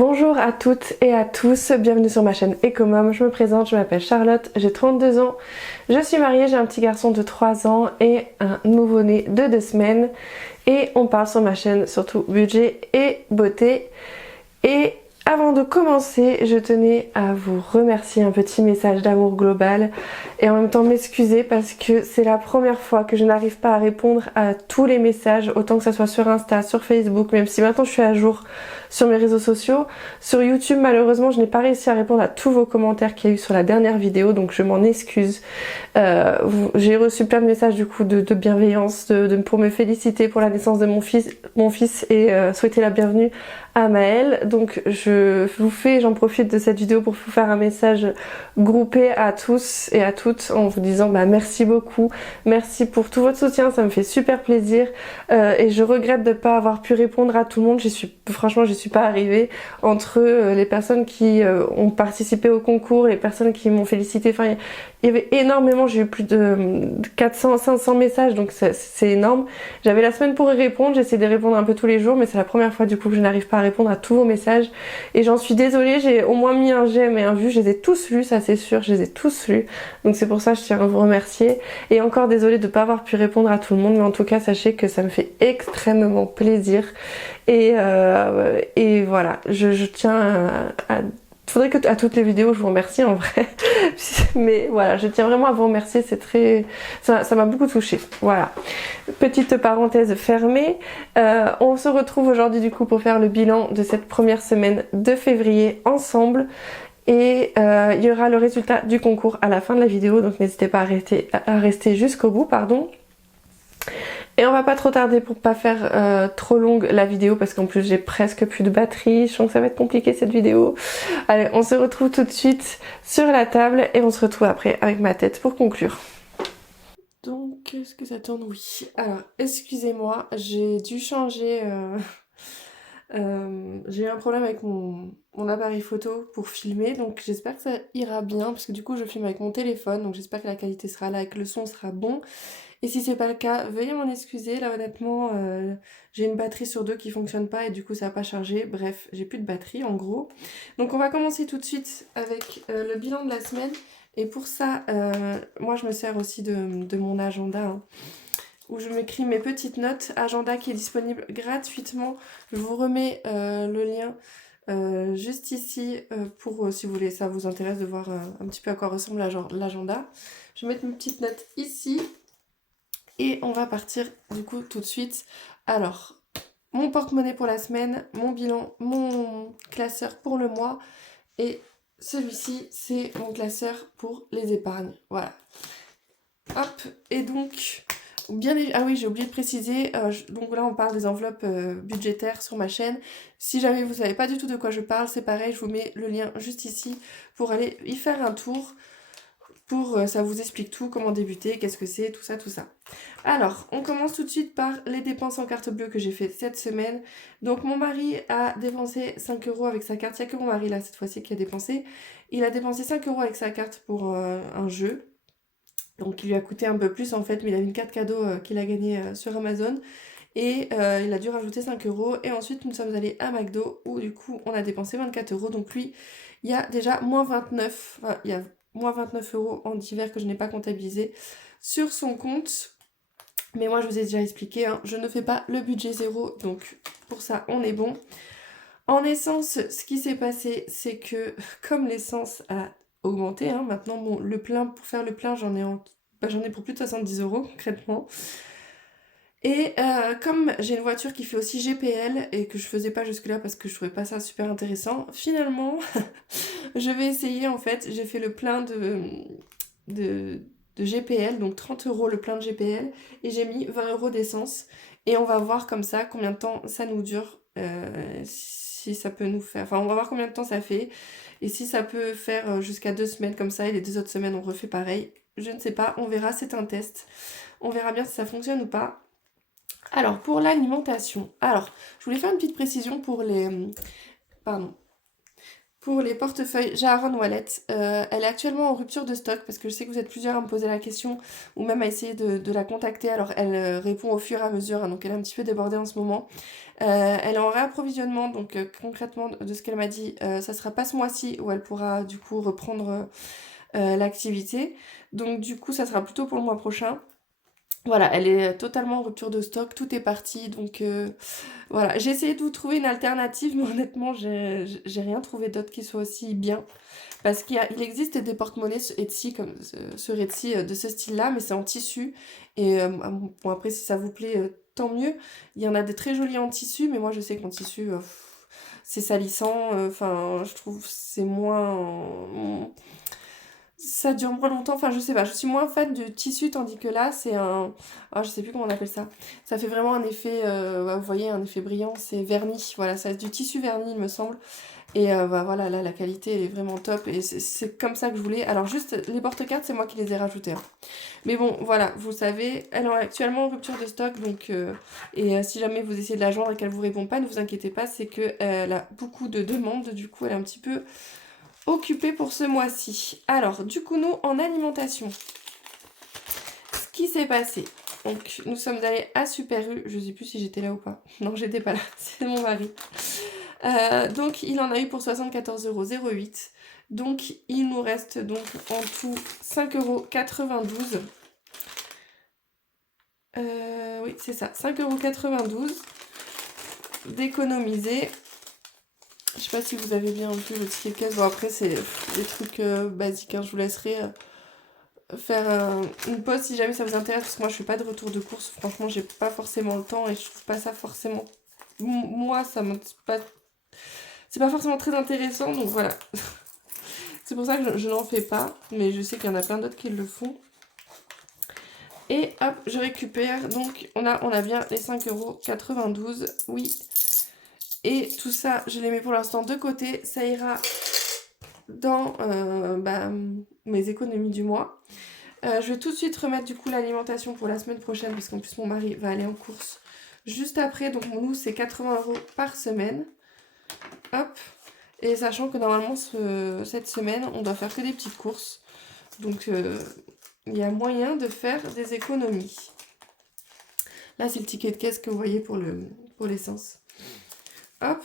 Bonjour à toutes et à tous, bienvenue sur ma chaîne Ecomom. Je me présente, je m'appelle Charlotte, j'ai 32 ans, je suis mariée, j'ai un petit garçon de 3 ans et un nouveau-né de 2 semaines. Et on parle sur ma chaîne surtout budget et beauté. Et avant de commencer, je tenais à vous remercier, un petit message d'amour global et en même temps m'excuser parce que c'est la première fois que je n'arrive pas à répondre à tous les messages, autant que ça soit sur Insta, sur Facebook, même si maintenant je suis à jour sur mes réseaux sociaux. Sur YouTube, malheureusement, je n'ai pas réussi à répondre à tous vos commentaires qu'il y a eu sur la dernière vidéo, donc je m'en excuse. J'ai reçu plein de messages du coup de bienveillance, pour me féliciter pour la naissance de mon fils et souhaiter la bienvenue à Maël. Donc j'en profite de cette vidéo pour vous faire un message groupé à tous et à toutes en vous disant merci beaucoup, merci pour tout votre soutien, ça me fait super plaisir et je regrette de ne pas avoir pu répondre à tout le monde. Franchement je suis pas arrivée entre les personnes qui ont participé au concours, les personnes qui m'ont félicité, enfin il y avait énormément, j'ai eu plus de 400-500 messages, donc c'est énorme. J'avais la semaine pour y répondre, j'essaie de répondre un peu tous les jours, mais c'est la première fois du coup que je n'arrive pas à répondre à tous vos messages. Et j'en suis désolée, j'ai au moins mis un j'aime et un vu, je les ai tous lus, ça c'est sûr, je les ai tous lus. Donc c'est pour ça que je tiens à vous remercier. Et encore désolée de ne pas avoir pu répondre à tout le monde, mais en tout cas sachez que ça me fait extrêmement plaisir. Et voilà, je tiens à faudrait que à toutes les vidéos je vous remercie en vrai. Mais voilà, je tiens vraiment à vous remercier, ça m'a beaucoup touchée. Voilà. Petite parenthèse fermée. On se retrouve aujourd'hui du coup pour faire le bilan de cette première semaine de février ensemble. Et il y aura le résultat du concours à la fin de la vidéo, donc n'hésitez pas à rester jusqu'au bout, pardon. Et on va pas trop tarder pour pas faire trop longue la vidéo parce qu'en plus j'ai presque plus de batterie, je sens que ça va être compliqué cette vidéo. Allez, on se retrouve tout de suite sur la table et on se retrouve après avec ma tête pour conclure. Donc, est-ce que ça tourne? Oui. Alors, excusez-moi, j'ai dû changer... j'ai eu un problème avec mon appareil photo pour filmer, donc j'espère que ça ira bien parce que du coup je filme avec mon téléphone, donc j'espère que la qualité sera là et que le son sera bon. Et si c'est pas le cas, veuillez m'en excuser. Là honnêtement, j'ai une batterie sur 2 qui fonctionne pas et du coup ça n'a pas chargé. Bref, j'ai plus de batterie en gros. Donc on va commencer tout de suite avec le bilan de la semaine. Et pour ça, moi je me sers aussi de mon agenda, hein, où je m'écris mes petites notes. Agenda qui est disponible gratuitement. Je vous remets le lien juste ici pour si vous voulez, ça vous intéresse de voir un petit peu à quoi ressemble l'agenda. Je vais mettre mes petites notes ici. Et on va partir du coup tout de suite. Alors, mon porte-monnaie pour la semaine, mon bilan, mon classeur pour le mois. Et celui-ci, c'est mon classeur pour les épargnes. Voilà. Hop, et donc, ah oui, j'ai oublié de préciser, donc là on parle des enveloppes budgétaires sur ma chaîne. Si jamais vous savez pas du tout de quoi je parle, c'est pareil, je vous mets le lien juste ici pour aller y faire un tour. Ça vous explique tout, comment débuter, qu'est-ce que c'est, tout ça, tout ça. Alors, on commence tout de suite par les dépenses en carte bleue que j'ai fait cette semaine. Donc, mon mari a dépensé 5 € avec sa carte. Il n'y a que mon mari, là, cette fois-ci, qui a dépensé. Il a dépensé 5 € avec sa carte pour un jeu. Donc, il lui a coûté un peu plus, en fait, mais il a une carte cadeau qu'il a gagnée sur Amazon. Et il a dû rajouter 5 €. Et ensuite, nous sommes allés à McDo, où, du coup, on a dépensé 24 €. Donc, lui, il y a déjà moins 29. Enfin, il y a moins 29 € en divers que je n'ai pas comptabilisé sur son compte. Mais moi je vous ai déjà expliqué, hein, je ne fais pas le budget zéro, donc pour ça on est bon. En essence, ce qui s'est passé, c'est que comme l'essence a augmenté, hein, maintenant pour faire le plein j'en ai pour plus de 70 € concrètement. Et comme j'ai une voiture qui fait aussi GPL et que je faisais pas jusque là parce que je trouvais pas ça super intéressant, finalement je vais essayer en fait, j'ai fait le plein de GPL, donc 30 € le plein de GPL et j'ai mis 20 € d'essence et on va voir comme ça combien de temps ça nous dure, si ça peut nous faire, enfin on va voir combien de temps ça fait et si ça peut faire jusqu'à 2 semaines comme ça et les 2 autres semaines on refait pareil, je ne sais pas, on verra, c'est un test, on verra bien si ça fonctionne ou pas. Alors, pour l'alimentation, je voulais faire une petite précision pour les... Pardon. Pour les portefeuilles Jaron Wallet, elle est actuellement en rupture de stock parce que je sais que vous êtes plusieurs à me poser la question ou même à essayer de la contacter. Alors elle répond au fur et à mesure, hein, donc elle est un petit peu débordée en ce moment. Elle est en réapprovisionnement, donc concrètement de ce qu'elle m'a dit, ça sera pas ce mois-ci où elle pourra du coup reprendre l'activité. Donc du coup ça sera plutôt pour le mois prochain. Voilà, elle est totalement en rupture de stock, tout est parti, donc voilà. J'ai essayé de vous trouver une alternative, mais honnêtement, j'ai rien trouvé d'autre qui soit aussi bien. Parce il existe des porte-monnaies Etsy, comme sur Etsy, de ce style-là, mais c'est en tissu. Et bon, après, si ça vous plaît, tant mieux. Il y en a des très jolis en tissu, mais moi, je sais qu'en tissu, c'est salissant. Enfin, je trouve c'est moins... Ça dure moins longtemps, enfin je sais pas, je suis moins fan du tissu tandis que là c'est un... Ah, je sais plus comment on appelle ça. Ça fait vraiment un effet, bah, vous voyez, un effet brillant, c'est verni, voilà, ça du tissu verni il me semble. Et bah, voilà, là la qualité elle est vraiment top et c'est comme ça que je voulais. Alors juste les porte-cartes c'est moi qui les ai rajoutés, hein. Mais bon voilà, vous savez, elle est actuellement en rupture de stock donc... si jamais vous essayez de la joindre et qu'elle vous répond pas, ne vous inquiétez pas, c'est qu'elle a beaucoup de demandes, du coup elle est un petit peu occupée pour ce mois-ci. Alors, du coup, nous, en alimentation, ce qui s'est passé. Donc, nous sommes allés à Super U. Je sais plus si j'étais là ou pas. Non, j'étais pas là. C'est mon mari. Donc, il en a eu pour 74,08 €. Donc, il nous reste donc en tout 5,92 €. Oui, c'est ça. 5,92 € d'économiser. Je sais pas si vous avez bien vu le ticket de caisse. Bon, après, c'est des trucs basiques, hein. Je vous laisserai faire une pause si jamais ça vous intéresse. Parce que moi, je fais pas de retour de course. Franchement, j'ai pas forcément le temps et je trouve pas ça forcément... Moi, ça m'intéresse pas... C'est pas forcément très intéressant, donc voilà. C'est pour ça que je n'en fais pas. Mais je sais qu'il y en a plein d'autres qui le font. Et hop, je récupère. Donc, on a bien les 5,92 €. Oui. Et tout ça, je les mets pour l'instant de côté. Ça ira dans mes économies du mois. Je vais tout de suite remettre du coup l'alimentation pour la semaine prochaine parce qu'en plus mon mari va aller en course juste après. Donc nous c'est 80 € par semaine. Hop. Et sachant que normalement cette semaine on doit faire que des petites courses. Donc il y a moyen de faire des économies. Là c'est le ticket de caisse que vous voyez pour l'essence. Hop.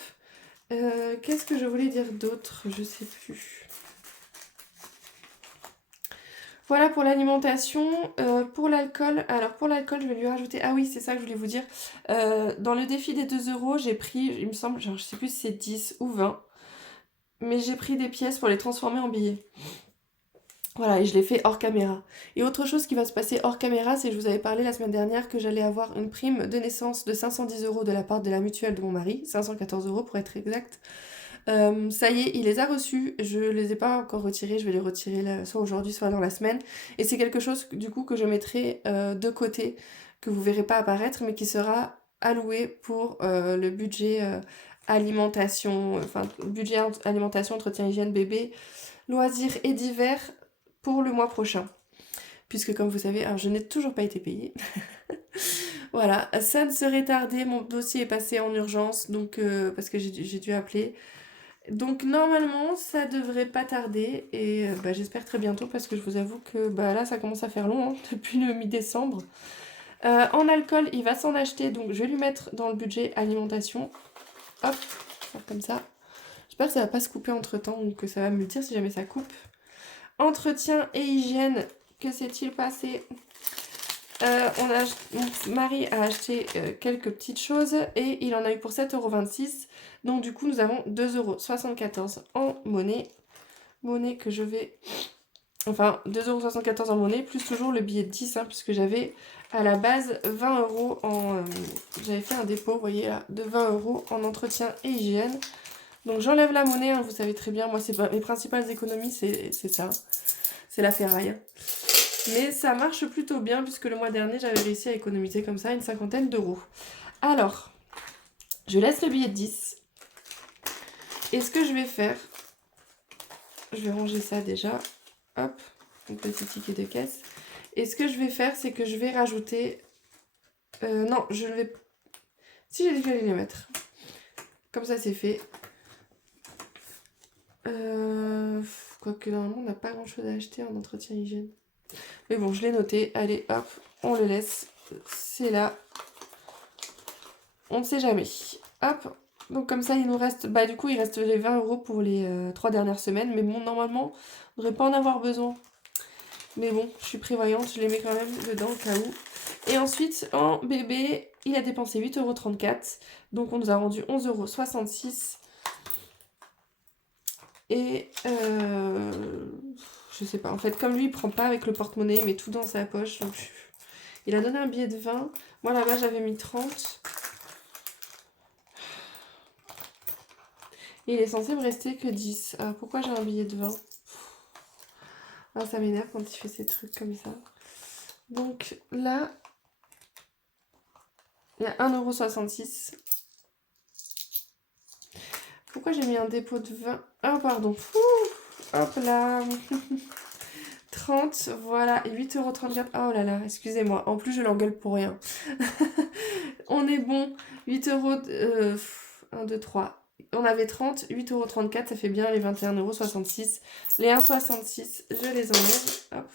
Qu'est-ce que je voulais dire d'autre? Je sais plus. Voilà pour l'alimentation. Pour l'alcool, alors pour l'alcool, je vais lui rajouter... Ah oui, c'est ça que je voulais vous dire. Dans le défi des 2 €, j'ai pris, il me semble, genre, je sais plus si c'est 10 ou 20. Mais j'ai pris des pièces pour les transformer en billets. Voilà, et je l'ai fait hors caméra. Et autre chose qui va se passer hors caméra, c'est que je vous avais parlé la semaine dernière que j'allais avoir une prime de naissance de 510 € de la part de la mutuelle de mon mari. 514 € pour être exact. Ça y est, il les a reçus. Je les ai pas encore retirés. Je vais les retirer là, soit aujourd'hui, soit dans la semaine. Et c'est quelque chose du coup que je mettrai de côté, que vous verrez pas apparaître, mais qui sera alloué pour le budget alimentation, enfin budget alimentation, entretien, hygiène, bébé, loisirs et divers pour le mois prochain. Puisque comme vous savez, alors je n'ai toujours pas été payée. Voilà, ça ne serait tardé. Mon dossier est passé en urgence, donc parce que j'ai dû appeler. Donc normalement ça devrait pas tarder et j'espère très bientôt parce que je vous avoue que là ça commence à faire long, hein, depuis le mi-décembre. En alcool il va s'en acheter donc je vais lui mettre dans le budget alimentation. Hop, comme ça. J'espère que ça va pas se couper entre temps ou que ça va me le dire si jamais ça coupe. Entretien et hygiène, que s'est-il passé? Mon mari a acheté quelques petites choses et il en a eu pour 7,26 €. Donc du coup nous avons 2,74 € en monnaie. Monnaie que je vais... Enfin 2,74 € en monnaie plus toujours le billet de 10 hein, puisque j'avais à la base 20 € en... j'avais fait un dépôt, vous voyez là, de 20 € en entretien et hygiène. Donc j'enlève la monnaie, hein, vous savez très bien, moi c'est mes principales économies c'est ça. C'est la ferraille. Mais ça marche plutôt bien puisque le mois dernier, j'avais réussi à économiser comme ça une 50aine d'euros. Alors, je laisse le billet de 10. Et ce que je vais faire, je vais ranger ça déjà. Hop, un petit ticket de caisse. Et ce que je vais faire, c'est que je vais rajouter... non, je vais... Si j'ai dit que j'allais les mettre. Comme ça, c'est fait. Quoique normalement, on n'a pas grand-chose à acheter en entretien hygiène. Mais bon, je l'ai noté. Allez, hop, on le laisse. C'est là. On ne sait jamais. Hop. Donc comme ça, il nous reste... Bah du coup, il reste les 20 € pour les 3 dernières semaines. Mais bon, normalement, on ne devrait pas en avoir besoin. Mais bon, je suis prévoyante. Je les mets quand même dedans au cas où. Et ensuite, en bébé, il a dépensé 8,34 €. Donc on nous a rendu 11,66 €. Et je sais pas. En fait, comme lui, il prend pas avec le porte-monnaie, il met tout dans sa poche. Donc il a donné un billet de 20. Moi, là-bas, j'avais mis 30. Et il est censé me rester que 10. Alors, pourquoi j'ai un billet de 20? Ah, ça m'énerve quand il fait ces trucs comme ça. Donc là, il y a 1,66 €. Pourquoi j'ai mis un dépôt de 20? Ah, pardon. Hop là. 30, voilà. Et 8,34 €. Oh là là, excusez-moi. En plus, je l'engueule pour rien. On est bon. 8 euros. 1, 2, 3. On avait 30, 8,34 €, ça fait bien les 21,66 €. Les 1,66, je les enlève. Hop.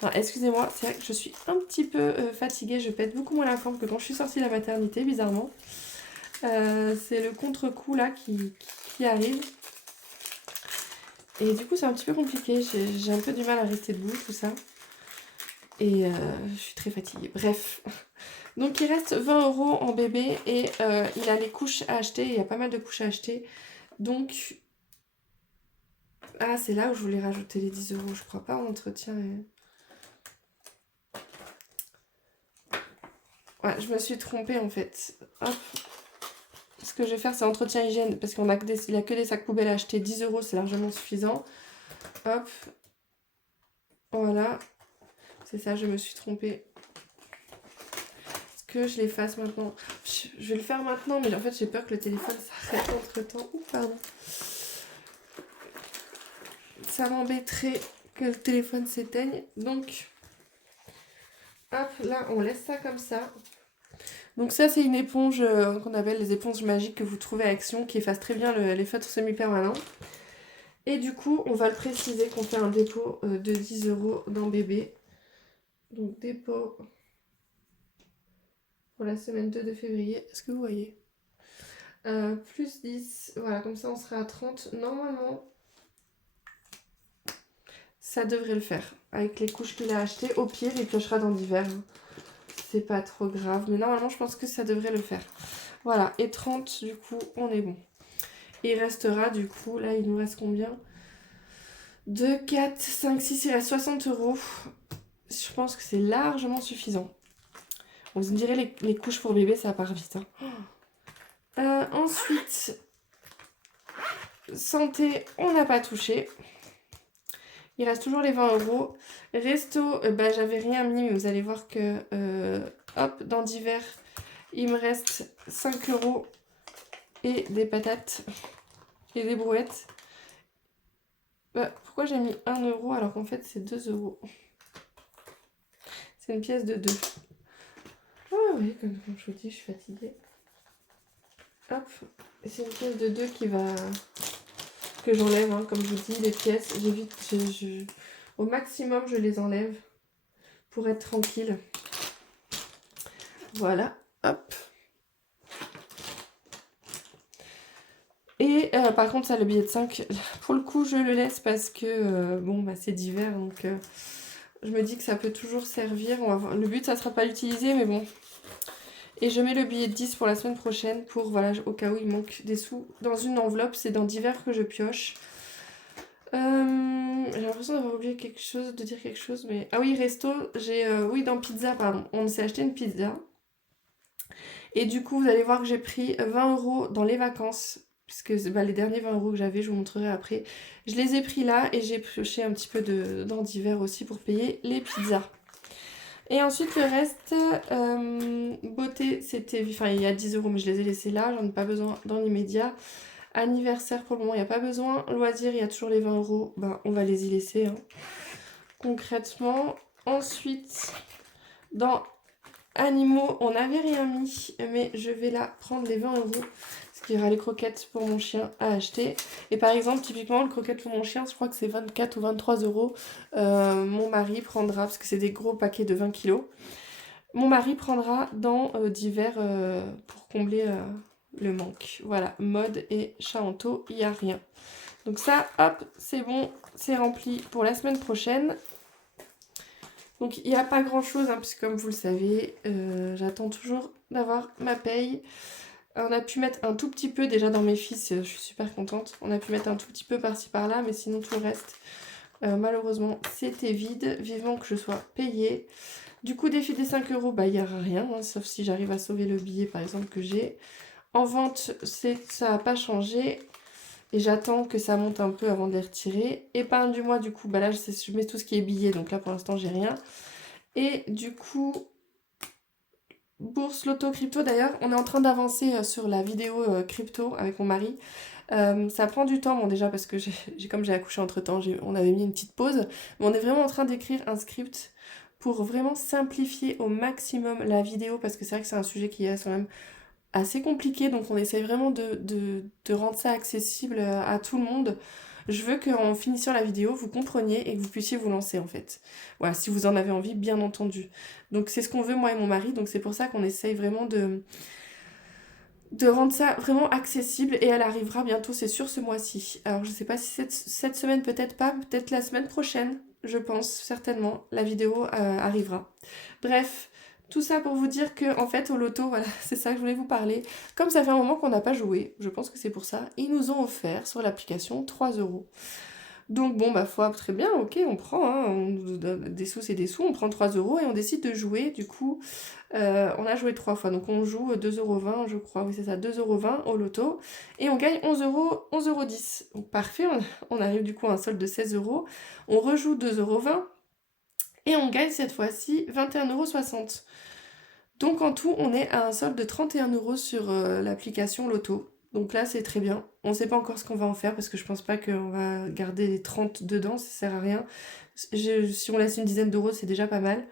Alors, excusez-moi, c'est vrai que je suis un petit peu fatiguée. Je pète beaucoup moins la forme que quand je suis sortie de la maternité, bizarrement. C'est le contre-coup là qui arrive. Et du coup, c'est un petit peu compliqué. J'ai un peu du mal à rester debout, tout ça. Et je suis très fatiguée. Bref. Donc, il reste 20 € en bébé et il a les couches à acheter. Il y a pas mal de couches à acheter. Donc, ah, c'est là où je voulais rajouter les 10 €. Je crois pas en entretien. Ouais, je me suis trompée en fait. Hop. Ce que je vais faire, c'est entretien hygiène. Parce qu'il n'y a que des sacs poubelles à acheter. 10 €, c'est largement suffisant. Hop. Voilà. C'est ça, je me suis trompée. Est-ce que je les fasse maintenant? Je vais le faire maintenant, mais en fait, j'ai peur que le téléphone s'arrête entre temps. Ouh, pardon. Ça m'embêterait que le téléphone s'éteigne. Donc, hop, là, on laisse ça comme ça. Donc ça, c'est une éponge qu'on appelle les éponges magiques que vous trouvez à Action, qui efface très bien les feutres semi-permanents. Et du coup, on va le préciser qu'on fait un dépôt de 10 € dans bébé. Donc dépôt pour la semaine 2 de février. Est-ce que vous voyez? Plus 10. Voilà, comme ça on sera à 30. Normalement, ça devrait le faire. Avec les couches qu'il a achetées, au pire, il piochera dans d'hiver. C'est pas trop grave. Mais normalement, je pense que ça devrait le faire. Voilà, et 30, du coup, on est bon. Et il restera, du coup, là, il nous reste combien? 2, 4, 5, 6, il reste 60 €. Je pense que c'est largement suffisant. Vous me direz, les couches pour bébé, ça part vite. Ensuite, santé, on n'a pas touché. Il reste toujours les 20 €. Resto, bah, j'avais rien mis, mais vous allez voir que, hop, dans divers, il me reste 5 € et des patates et des brouettes. Bah, pourquoi j'ai mis 1 € alors qu'en fait c'est 2 €? C'est une pièce de 2. Ah oui, comme je vous dis, je suis fatiguée. Hop, c'est une pièce de 2 que j'enlève, hein, comme je vous dis, les pièces. Au maximum, je les enlève pour être tranquille. Voilà, hop. Et par contre, ça, le billet de 5, pour le coup, je le laisse parce que, bon, bah, c'est d'hiver, donc je me dis que ça peut toujours servir. On va voir. Le but, ça sera pas l'utiliser, mais bon. Et je mets le billet de 10 pour la semaine prochaine pour, voilà, au cas où il manque des sous. Dans une enveloppe, c'est dans divers que je pioche. J'ai l'impression d'avoir oublié quelque chose, de dire quelque chose, mais... Ah oui, resto, oui, dans pizza, pardon. On s'est acheté une pizza. Et du coup, vous allez voir que j'ai pris 20 € dans les vacances. Puisque bah, les derniers 20 € que j'avais, je vous montrerai après. Je les ai pris là et j'ai pioché un petit peu dans divers aussi pour payer les pizzas. Et ensuite, le reste, beauté, c'était... Enfin, il y a 10 € mais je les ai laissés là. J'en ai pas besoin dans l'immédiat. Anniversaire, pour le moment, il n'y a pas besoin. Loisirs, il y a toujours les 20 €. Ben, on va les y laisser, hein, concrètement. Ensuite, dans animaux, on n'avait rien mis. Mais je vais là prendre les 20 €. Parce Il y aura les croquettes pour mon chien à acheter. Et par exemple, typiquement, le croquette pour mon chien, je crois que c'est 24 ou 23 euros. Mon mari prendra, parce que c'est des gros paquets de 20 kilos, mon mari prendra dans divers pour combler le manque. Voilà, mode et Chaanto, il n'y a rien. Donc ça, hop, c'est bon, c'est rempli pour la semaine prochaine. Donc il n'y a pas grand chose, hein, puisque comme vous le savez, j'attends toujours d'avoir ma paye. On a pu mettre un tout petit peu déjà dans mes fils, je suis super contente. On a pu mettre un tout petit peu par-ci par-là, mais sinon tout le reste, malheureusement, c'était vide. Vivement que je sois payée. Du coup, défi des 5 euros, bah il n'y aura rien, hein, sauf si j'arrive à sauver le billet par exemple que j'ai. En vente, ça n'a pas changé. Et j'attends que ça monte un peu avant de les retirer. Épargne du mois, du coup, bah là, je mets tout ce qui est billets. Donc là, pour l'instant, j'ai rien. Et du coup, bourse, loto, crypto. D'ailleurs, on est en train d'avancer sur la vidéo crypto avec mon mari. Ça prend du temps, bon, déjà, parce que comme j'ai accouché entre-temps, on avait mis une petite pause. Mais on est vraiment en train d'écrire un script pour vraiment simplifier au maximum la vidéo. Parce que c'est vrai que c'est un sujet qui est quand même assez compliqué, donc on essaye vraiment de rendre ça accessible à tout le monde. Je veux qu'en finissant la vidéo, vous compreniez et que vous puissiez vous lancer en fait. Voilà, si vous en avez envie, bien entendu. Donc c'est ce qu'on veut, moi et mon mari, donc c'est pour ça qu'on essaye vraiment de rendre ça vraiment accessible et elle arrivera bientôt, c'est sûr, ce mois-ci. Alors je sais pas si cette semaine, peut-être pas, peut-être la semaine prochaine, je pense, certainement, la vidéo arrivera. Bref, tout ça pour vous dire que en fait au loto, voilà, c'est ça que je voulais vous parler. Comme ça fait un moment qu'on n'a pas joué, je pense que c'est pour ça, ils nous ont offert sur l'application 3 euros. Donc bon, bah foi, très bien, ok, on prend, hein, on nous donne des sous, c'est des sous, on prend 3 euros et on décide de jouer. Du coup, on a joué 3 fois, donc on joue 2,20 €, je crois, oui c'est ça, 2,20 € au loto. Et on gagne 11 euros, 11,10 €. Donc parfait, on arrive du coup à un solde de 16 euros. On rejoue 2,20 € et on gagne cette fois-ci 21,60 €. Donc en tout, on est à un solde de 31 euros sur l'application Loto. Donc là, c'est très bien. On ne sait pas encore ce qu'on va en faire parce que je pense pas qu'on va garder les 30 dedans, ça sert à rien. Si on laisse une dizaine d'euros, c'est déjà pas mal.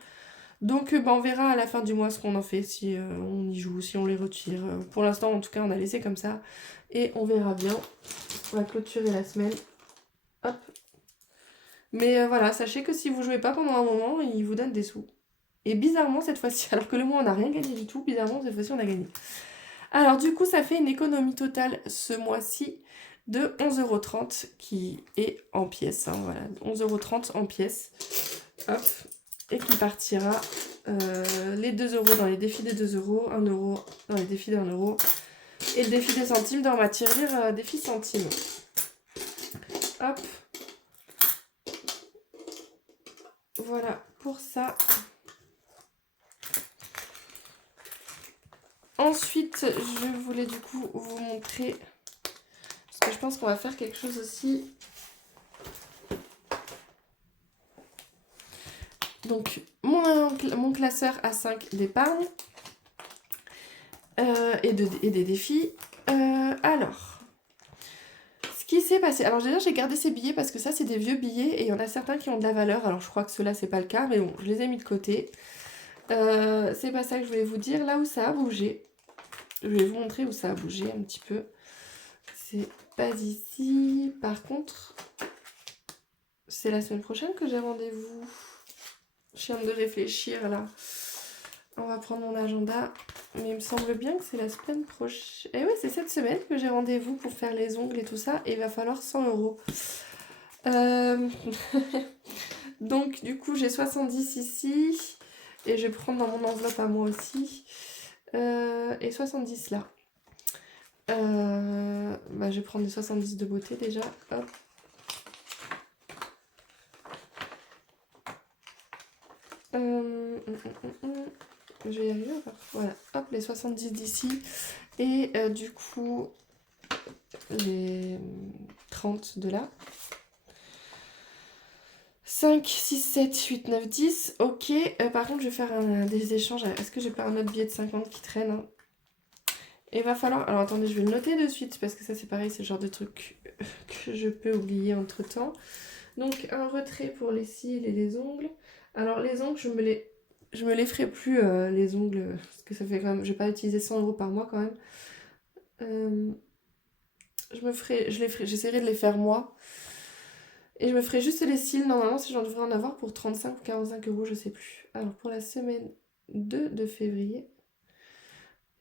Donc bah, on verra à la fin du mois ce qu'on en fait, si on y joue, si on les retire. Pour l'instant, en tout cas, on a laissé comme ça. Et on verra bien. On va clôturer la semaine. Hop. Mais voilà, sachez que si vous jouez pas pendant un moment, ils vous donnent des sous. Et bizarrement, cette fois-ci, alors que le mois on n'a rien gagné du tout, bizarrement, cette fois-ci on a gagné. Alors du coup, ça fait une économie totale ce mois-ci de 11,30 € qui est en pièces. Hein, voilà, 11,30 € en pièces. Hop. Et qui partira les 2 euros dans les défis des 2 euros, 1 euro dans les défis de 1 euro et le défi des centimes dans ma tirelire défi centimes. Hop. Voilà pour ça. Ensuite, je voulais du coup vous montrer, parce que je pense qu'on va faire quelque chose aussi. Donc, mon classeur A5 d'épargne et des défis. Alors, ce qui s'est passé. Alors, déjà, j'ai gardé ces billets parce que ça, c'est des vieux billets et il y en a certains qui ont de la valeur. Alors, je crois que ceux-là, c'est pas le cas, mais bon, je les ai mis de côté. C'est pas ça que je voulais vous dire. Là où ça a bougé, je vais vous montrer où ça a bougé un petit peu. C'est pas ici. Par contre, c'est la semaine prochaine que j'ai rendez-vous. Je viens de réfléchir là. On va prendre mon agenda. Mais il me semble bien que c'est la semaine prochaine. Et oui, c'est cette semaine que j'ai rendez-vous pour faire les ongles et tout ça. Et il va falloir 100 euros. Donc, du coup, j'ai 70 ici. Et je vais prendre dans mon enveloppe à moi aussi. Et 70 là. Bah, je vais prendre les 70 de beauté déjà. Hop. Je vais y arriver encore. Voilà, hop, les 70 d'ici. Et du coup, les 30 de là. 5, 6, 7, 8, 9, 10. Ok. Par contre, je vais faire des échanges. Est-ce que j'ai pas un autre billet de 50 qui traîne, hein? Et va falloir... Alors attendez, je vais le noter de suite parce que ça c'est pareil, c'est le genre de truc que je peux oublier entre temps. Donc un retrait pour les cils et les ongles. Alors les ongles, je me les ferai plus les ongles parce que ça fait quand même... Je vais pas utiliser 100 euros par mois quand même. j'essaierai de les faire moi. Et je me ferai juste les cils. Normalement, si j'en devrais en avoir pour 35 ou 45 euros, je sais plus. Alors, pour la semaine 2 de février,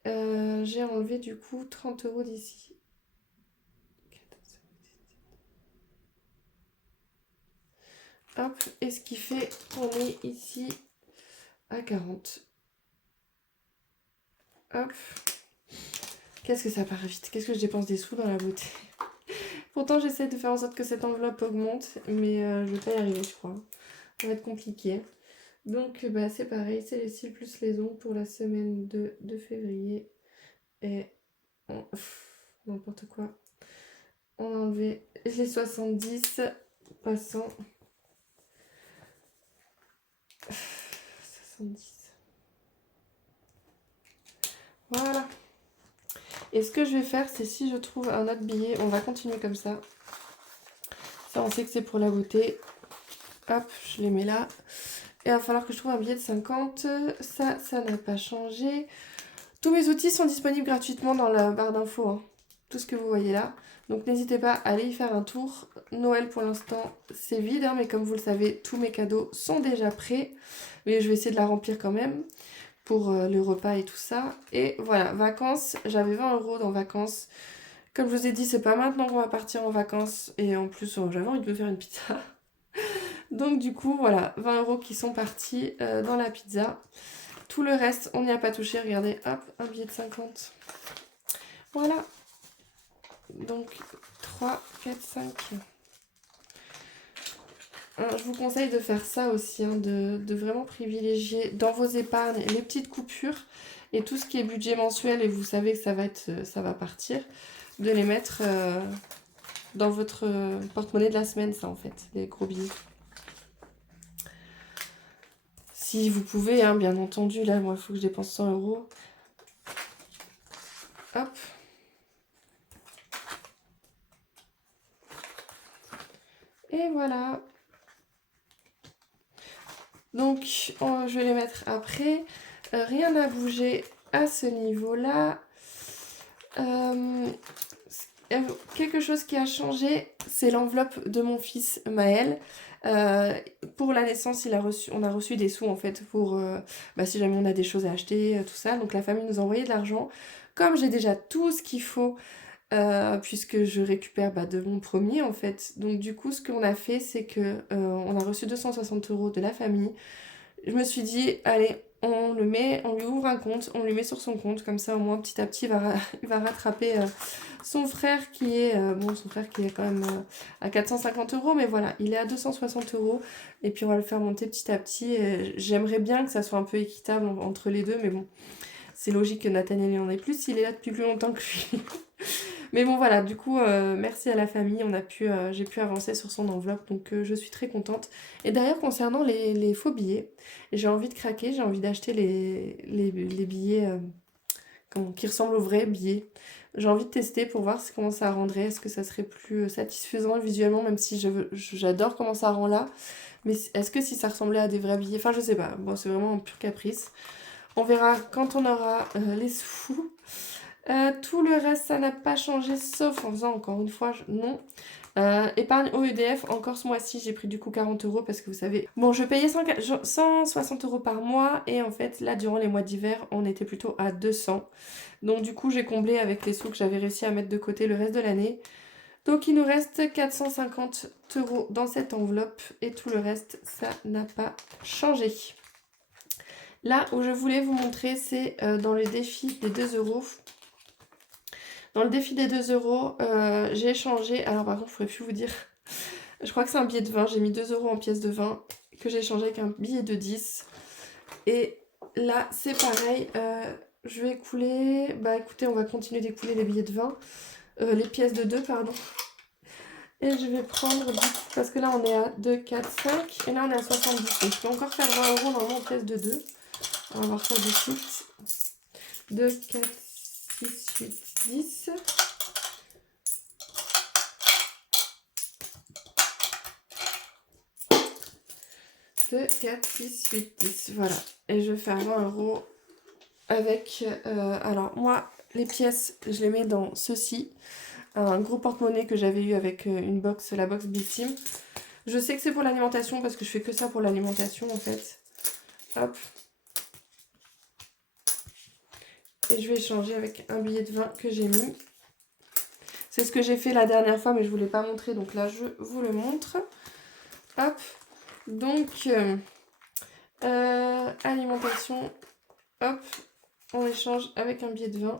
j'ai enlevé du coup 30 euros d'ici. Hop, et ce qui fait qu'on est ici à 40. Hop. Qu'est-ce que ça part vite. Qu'est-ce que je dépense des sous dans la beauté. Pourtant, j'essaie de faire en sorte que cette enveloppe augmente, mais je vais pas y arriver, je crois. Ça va être compliqué. Donc, bah, c'est pareil, c'est les cils plus les ongles pour la semaine de février. Et n'importe quoi. On a enlevé les 70, passant 70. Voilà. Et ce que je vais faire, c'est si je trouve un autre billet, on va continuer comme ça. Ça, on sait que c'est pour la beauté. Hop, je les mets là. Et il va falloir que je trouve un billet de 50. Ça n'a pas changé. Tous mes outils sont disponibles gratuitement dans la barre d'infos. Hein. Tout ce que vous voyez là. Donc n'hésitez pas à aller y faire un tour. Noël pour l'instant c'est vide, hein, mais comme vous le savez, tous mes cadeaux sont déjà prêts. Mais je vais essayer de la remplir quand même pour le repas et tout ça. Et voilà, vacances, j'avais 20 euros dans vacances. Comme je vous ai dit, c'est pas maintenant qu'on va partir en vacances. Et en plus, j'avais envie de me faire une pizza. Donc du coup, voilà, 20 euros qui sont partis dans la pizza. Tout le reste, on n'y a pas touché. Regardez, hop, un billet de 50. Voilà. Donc 3, 4, 5. Alors, je vous conseille de faire ça aussi, hein, de vraiment privilégier dans vos épargnes les petites coupures et tout ce qui est budget mensuel et vous savez que ça va partir, de les mettre dans votre porte-monnaie de la semaine, ça en fait, les gros billets. Si vous pouvez, hein, bien entendu, là, moi, il faut que je dépense 100 euros. Hop. Et voilà. Donc, je vais les mettre après. Rien n'a bougé à ce niveau-là. Quelque chose qui a changé, c'est l'enveloppe de mon fils Maël. Pour la naissance, on a reçu des sous en fait pour si jamais on a des choses à acheter, tout ça. Donc la famille nous a envoyé de l'argent. Comme j'ai déjà tout ce qu'il faut, puisque je récupère de mon premier en fait. Donc du coup, ce qu'on a fait, c'est que on a reçu 260 euros de la famille. Je me suis dit, allez, on lui ouvre un compte, on lui met sur son compte, comme ça au moins petit à petit il va rattraper son frère qui est, son frère qui est quand même à 450 euros, mais voilà, il est à 260 euros, et puis on va le faire monter petit à petit. J'aimerais bien que ça soit un peu équitable entre les deux, mais bon, c'est logique que Nathaniel en ait plus, il est là depuis plus longtemps que lui. Mais bon voilà, du coup, merci à la famille, j'ai pu avancer sur son enveloppe, donc je suis très contente. Et d'ailleurs, concernant les faux billets, j'ai envie de craquer, j'ai envie d'acheter les billets qui ressemblent aux vrais billets. J'ai envie de tester pour voir comment ça rendrait, est-ce que ça serait plus satisfaisant visuellement, même si j'adore comment ça rend là. Mais est-ce que si ça ressemblait à des vrais billets, enfin je sais pas, bon c'est vraiment un pur caprice. On verra quand on aura les sous. Tout le reste, ça n'a pas changé, sauf en faisant encore une fois, non. Épargne au EDF, encore ce mois-ci, j'ai pris du coup 40 euros parce que vous savez... Bon, je payais 160 euros par mois et en fait, là, durant les mois d'hiver, on était plutôt à 200. Donc du coup, j'ai comblé avec les sous que j'avais réussi à mettre de côté le reste de l'année. Donc il nous reste 450 euros dans cette enveloppe et tout le reste, ça n'a pas changé. Là où je voulais vous montrer, c'est dans le défi des 2 euros. Dans le défi des 2 euros, j'ai échangé. Alors par contre, je ne pourrais plus vous dire. Je crois que c'est un billet de 20. J'ai mis 2 euros en pièce de 20 que j'ai échangé avec un billet de 10. Et là, c'est pareil. Je vais écouler. Bah écoutez, on va continuer d'écouler les billets de 20. Les pièces de 2, pardon. Et je vais prendre du coup, parce que là on est à 2, 4, 5. Et là on est à 70. Donc je peux encore faire 20 euros normalement en pièce de 2. On va voir ça de suite. 2, 4, 6, 8, 10. 2, 4, 6, 8, 10. Voilà. Et je vais faire 20 euros avec... alors, moi, les pièces, je les mets dans ceci. un gros porte-monnaie que j'avais eu avec une box, la box Bissim. Je sais que c'est pour l'alimentation parce que je fais que ça pour l'alimentation en fait. Hop. Et je vais échanger avec un billet de 20 que j'ai mis. C'est ce que j'ai fait la dernière fois mais je ne vous l'ai pas montré donc là je vous le montre. Hop. Donc alimentation. Hop. On échange avec un billet de 20.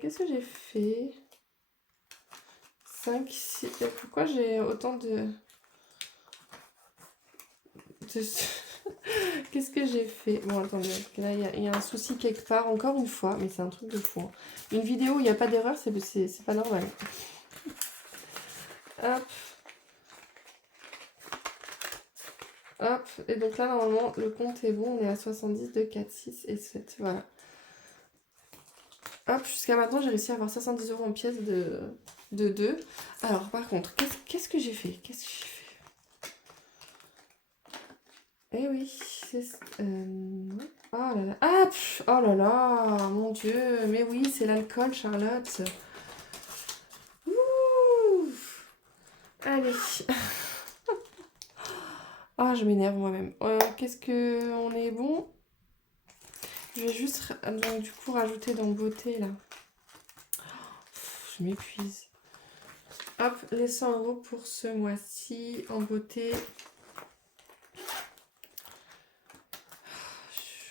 Qu'est-ce que j'ai fait? 5, 6... Pourquoi j'ai autant de... Qu'est-ce que j'ai fait? Bon, attendez, parce que là, il y a un souci quelque part, encore une fois, mais c'est un truc de fou. Hein. Une vidéo où il n'y a pas d'erreur, c'est pas normal. Hop. Hop. Et donc là, normalement, le compte est bon. On est à 70, 2, 4, 6 et 7. Voilà. Hop, jusqu'à maintenant, j'ai réussi à avoir 70 € en pièces de 2. Alors, par contre, qu'est-ce que j'ai fait? Eh oui, c'est... Oh là là. Ah, oh là là, mon Dieu. Mais oui, c'est l'alcool, Charlotte. Ouh. Allez. Ah, je m'énerve moi-même. Qu'est-ce que... On est bon? Je vais juste, donc, du coup, rajouter dans beauté, là. Je m'épuise. Hop, les 100 € pour ce mois-ci en beauté.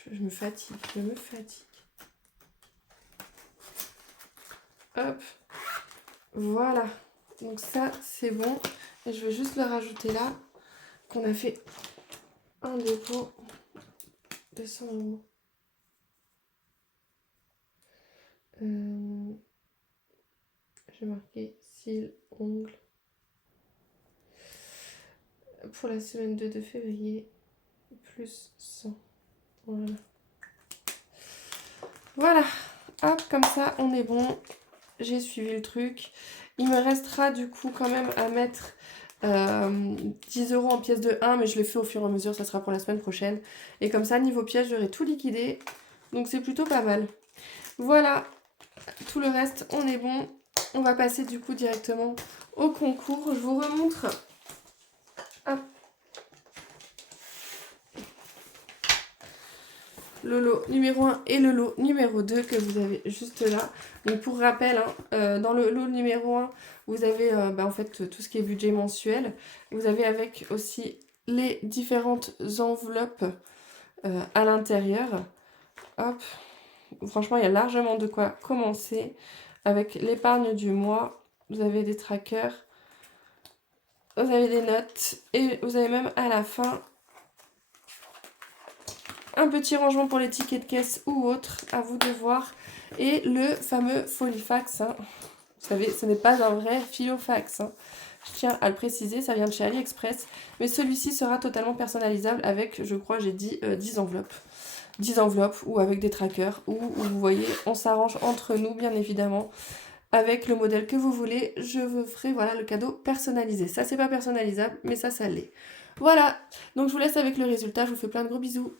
Je me fatigue. Hop. Voilà. Donc ça, c'est bon. Et je vais juste le rajouter là. Qu'on a fait un dépôt de 100 €. J'ai marqué cils, ongles. Pour la semaine 2 de février, plus 100. Voilà. Voilà. Hop, comme ça, on est bon. J'ai suivi le truc. Il me restera du coup quand même à mettre 10 € en pièces de 1, mais je le fais au fur et à mesure, ça sera pour la semaine prochaine. Et comme ça, niveau pièces, j'aurai tout liquidé. Donc c'est plutôt pas mal. Voilà, tout le reste, on est bon. On va passer du coup directement au concours. Je vous remontre. Hop. Le lot numéro 1 et le lot numéro 2 que vous avez juste là. Donc pour rappel, hein, dans le lot numéro 1, vous avez en fait tout ce qui est budget mensuel. Vous avez avec aussi les différentes enveloppes à l'intérieur. Hop. Franchement, il y a largement de quoi commencer. Avec l'épargne du mois, vous avez des trackers, vous avez des notes et vous avez même à la fin un petit rangement pour les tickets de caisse ou autre, à vous de voir. Et le fameux Folifax, hein. Vous savez, ce n'est pas un vrai filofax. Hein. Je tiens à le préciser, ça vient de chez AliExpress. Mais celui-ci sera totalement personnalisable avec, je crois, j'ai dit 10 enveloppes. 10 enveloppes ou avec des trackers. Ou vous voyez, on s'arrange entre nous, bien évidemment. Avec le modèle que vous voulez, je vous ferai voilà, le cadeau personnalisé. Ça, c'est pas personnalisable, mais ça l'est. Voilà, donc je vous laisse avec le résultat. Je vous fais plein de gros bisous.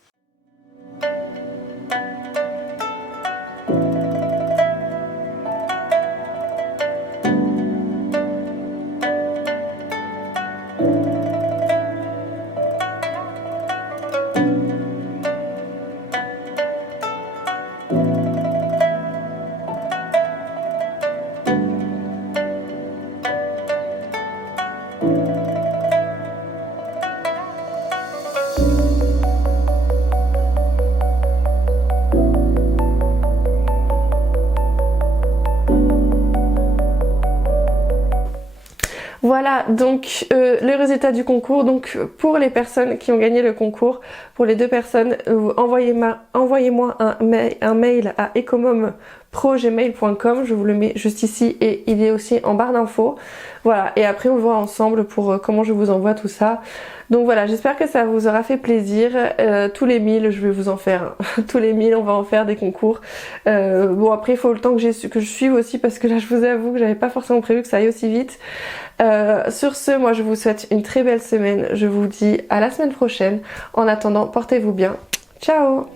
Voilà, donc le résultat du concours. Donc pour les personnes qui ont gagné le concours, pour les 2 personnes, envoyez-moi un mail à ecomomprogmail.com. Je vous le mets juste ici et il est aussi en barre d'infos. Voilà, et après on voit ensemble pour comment je vous envoie tout ça. Donc voilà, j'espère que ça vous aura fait plaisir. Tous les 1000, je vais vous en faire. Tous les 1000, on va en faire des concours. Bon, après, il faut le temps que je suive aussi parce que là, je vous avoue que j'avais pas forcément prévu que ça aille aussi vite. Sur ce, moi, je vous souhaite une très belle semaine. Je vous dis à la semaine prochaine. En attendant, portez-vous bien. Ciao!